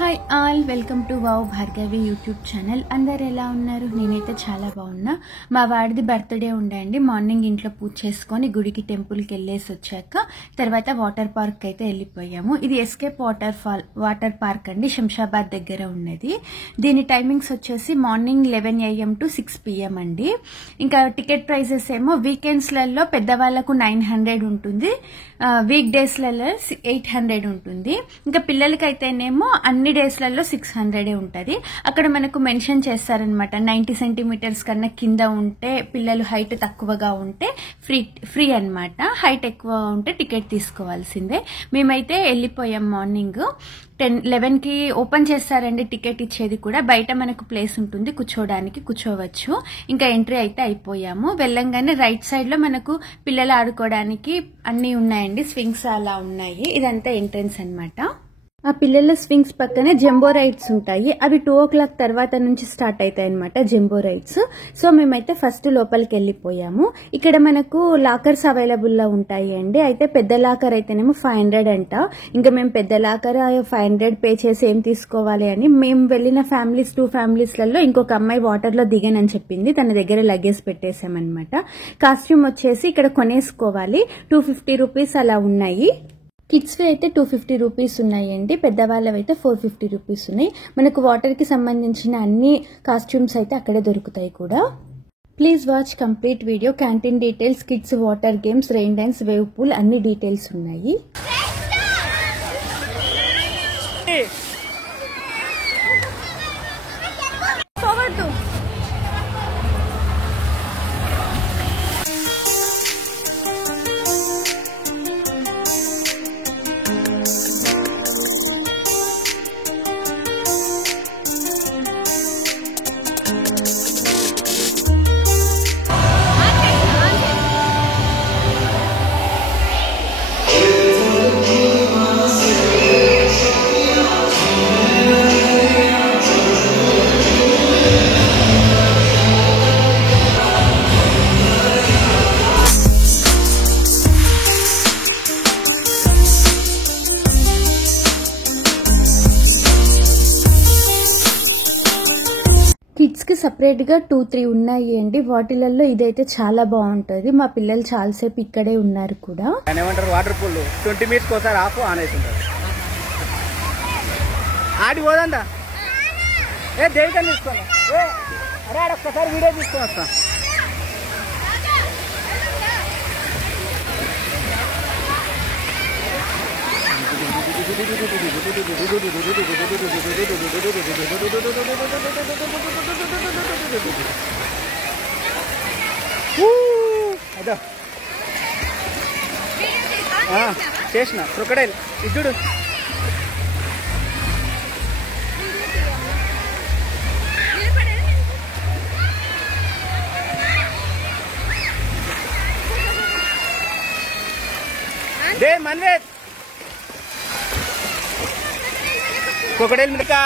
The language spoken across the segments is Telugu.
Hi all, welcome to wow Bhargavi YouTube channel. అందరు ఎలా ఉన్నారు? నేనైతే చాలా బాగున్నా. మా వాడిది బర్త్డే ఉండండి. మార్నింగ్ ఇంట్లో పూజ చేసుకొని గుడికి టెంపుల్కి వెళ్ళేసి వచ్చాక తర్వాత వాటర్ పార్క్ అయితే వెళ్ళిపోయాము. ఇది ఎస్కేప్ వాటర్ పార్క్ అండి, శంషాబాద్ దగ్గర ఉన్నది. దీని టైమింగ్స్ వచ్చేసి మార్నింగ్ 11 AM to 6 PM అండి. ఇంకా టికెట్ ప్రైజెస్ ఏమో వీకెండ్స్లలో పెద్దవాళ్లకు 900 ఉంటుంది, వీక్ డేస్లలో 800 ఉంటుంది. ఇంకా పిల్లలకైతేనేమో అన్ని డేస్లలో 600 ఉంటుంది. అక్కడ మనకు మెన్షన్ చేస్తారనమాట, 90 సెంటీమీటర్స్ కన్నా కింద ఉంటే పిల్లలు హైట్ తక్కువగా ఉంటే ఫ్రీ అనమాట, హైట్ ఎక్కువ ఉంటే టికెట్ తీసుకోవాల్సిందే. మేమైతే వెళ్ళిపోయాం. మార్నింగ్ 11కి ఓపెన్ చేస్తారండి టికెట్ ఇచ్చేది కూడా. బయట మనకు ప్లేస్ ఉంటుంది, కూర్చోవచ్చు. ఇంకా ఎంట్రీ అయితే అయిపోయాము. వెళ్ళంగానే రైట్ సైడ్ లో మనకు పిల్లలు ఆడుకోవడానికి అన్ని ఉన్నాయండి, స్వింగ్స్ అలా ఉన్నాయి. ఇదంతా ఎంట్రన్స్ అన్నమాట. ఆ పిల్లల స్వింగ్స్ పక్కనే జంబో రైడ్స్ ఉంటాయి. అవి 2 o'clock తర్వాత నుంచి స్టార్ట్ అవుతాయి అనమాట, జంబో రైడ్స్. సో మేమైతే ఫస్ట్ లోపలికి వెళ్ళిపోయాము. ఇక్కడ మనకు లాకర్స్ అవైలబుల్ గా ఉంటాయి అండి. అయితే పెద్ద లాకర్ అయితేనేమో 500 అంట. ఇంకా మేము పెద్ద లాకర్ 500 పే చేసి ఏం తీసుకోవాలి అని మేము వెళ్ళిన ఫ్యామిలీస్ 2 ఫ్యామిలీస్లలో ఇంకొక అమ్మాయి వాటర్ లో దిగనని చెప్పింది. తన దగ్గర లగేజ్ పెట్టేసామన్నమాట. కాస్ట్యూమ్ వచ్చేసి ఇక్కడ కొనేసుకోవాలి, 250 రూపీస్ అలా ఉన్నాయి. కిడ్స్ వి అయితే 250 రూపీస్ ఉన్నాయండి, పెద్దవాళ్ళవి అయితే 450 రూపీస్ ఉన్నాయి. మనకు వాటర్ కి సంబంధించిన అన్ని కాస్ట్యూమ్స్ అయితే అక్కడే దొరుకుతాయి కూడా. Please watch complete video. Canteen details, kids water games, rain dance, wave pool అన్ని డీటెయిల్స్ ఉన్నాయి. కిడ్స్ కి సపరేట్ గా 2-3 ఉన్నాయి అండి. వాటిలలో ఇదైతే చాలా బాగుంటది. మా పిల్లలు చాలాసేపు ఇక్కడే ఉన్నారు కూడా. వాటర్ పూల్ 20 minutes ఒకసారి ఆఫ్ ఆన్ అవుతుంటారు. ఆడి పోదందా దేవికని తీసుకోండి. అరే ఒక్కసారి వీడియో తీసుకొని వస్తా. అదో చేసిన క్రొకడైల్ ఇద్దుడు. దే మన్వేత్ క్రొకడైల్ మిడకా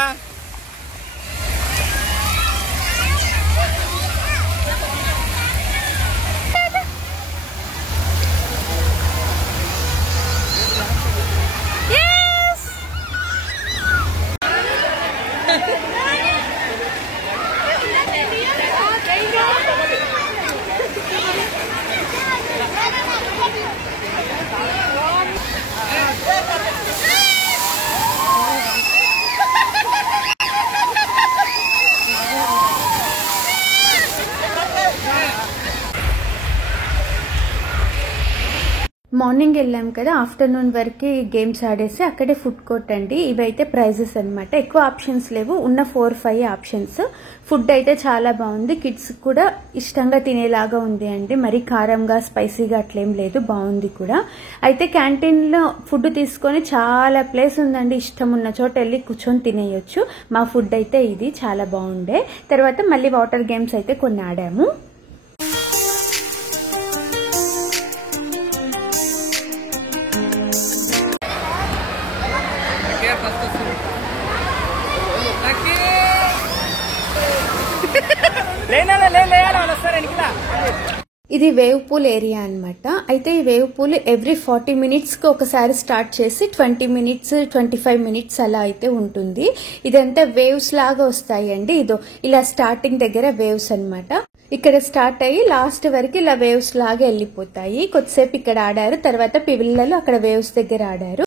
మార్నింగ్ వెళ్ళాం కదా, ఆఫ్టర్నూన్ వరకు గేమ్స్ ఆడేసి అక్కడే ఫుడ్ కోర్ట్ అండి. ఇవైతే ప్రైజెస్ అనమాట, ఎక్కువ ఆప్షన్స్ లేవు, ఉన్న 4-5 ఆప్షన్స్. ఫుడ్ అయితే చాలా బాగుంది, కిడ్స్ కూడా ఇష్టంగా తినేలాగా ఉంది అండి. మరి కారంగా స్పైసీగా అట్లేం లేదు, బాగుంది కూడా. అయితే క్యాంటీన్ లో ఫుడ్ తీసుకొని చాలా ప్లేస్ ఉందండి, ఇష్టం ఉన్న చోట వెళ్ళి కూర్చొని తినేయొచ్చు. మా ఫుడ్ అయితే ఇది చాలా బాగుండే. తర్వాత మళ్ళీ వాటర్ గేమ్స్ అయితే కొన్ని ఆడాము. లేనా వస్తారా ఇది వేవ్ పూల్ ఏరియా అన్నమాట. అయితే ఈ వేవ్ పూల్ ఎవ్రీ 40 minutes కి ఒకసారి స్టార్ట్ చేసి 20 minutes 25 minutes అలా అయితే ఉంటుంది. ఇదంతా వేవ్స్ లాగా వస్తాయండి. ఇదో ఇలా స్టార్టింగ్ దగ్గర వేవ్స్ అన్నమాట. ఇక్కడ స్టార్ట్ అయ్యి లాస్ట్ వరకు ఇలా వేవ్స్ లాగా వెళ్ళిపోతాయి. కొద్దిసేపు ఇక్కడ ఆడారు, తర్వాత పిల్లలు అక్కడ వేవ్స్ దగ్గర ఆడారు.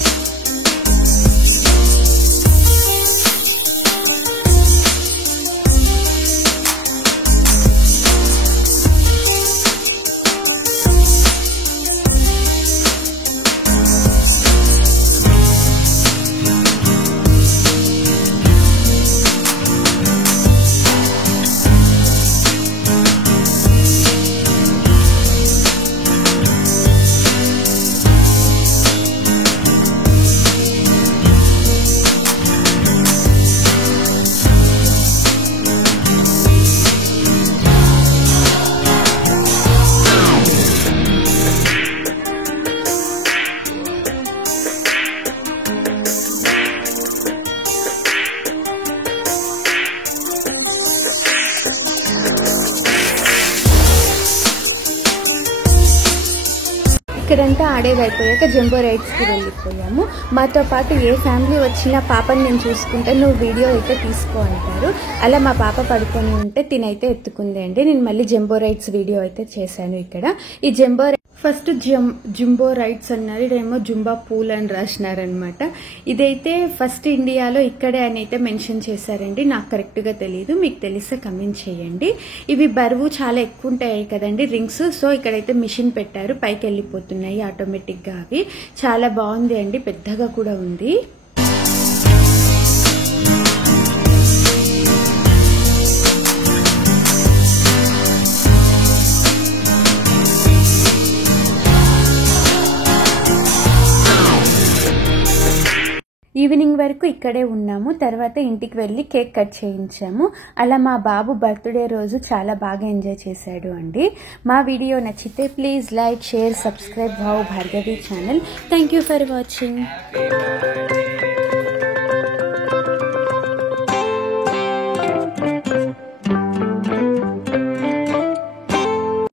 ఇక్కడంతా ఆడేది అయిపోయాక జంబో రైడ్స్కి వెళ్ళిపోయాము. మాతో పాటు ఏ ఫ్యామిలీ వచ్చినా పాపని నేను చూసుకుంటే నువ్వు వీడియో అయితే తీసుకో అంటారు. అలా మా పాప పడుకొని ఉంటే తినైతే ఎత్తుకుంది అండి. నేను మళ్ళీ జంబో రైడ్స్ వీడియో అయితే చేశాను. ఇక్కడ ఈ ఫస్ట్ జంబో రైడ్స్ అన్నారు, ఇదేమో జుంబా పూల్ అని రాసినారనమాట. ఇదైతే ఫస్ట్ ఇండియాలో ఇక్కడే అని అయితే మెన్షన్ చేశారండి. నాకు కరెక్ట్గా తెలియదు, మీకు తెలిస్తే కమెంట్ చేయండి. ఇవి బరువు చాలా ఎక్కువ ఉంటాయి కదండి రింగ్స్, సో ఇక్కడైతే మిషన్ పెట్టారు, పైకి వెళ్ళిపోతున్నాయి ఆటోమేటిక్గా. అవి చాలా బాగుంది అండి, పెద్దగా కూడా ఉంది. ఈవినింగ్ వరకు ఇక్కడే ఉన్నాము. తర్వాత ఇంటికి వెళ్ళి కేక్ కట్ చేయించాము. అలా మా బాబు బర్త్డే రోజు చాలా బాగా ఎంజాయ్ చేశాడు అండి. మా వీడియో నచ్చితే please like, share, subscribe wow Bhargavi channel. Thank you for watching.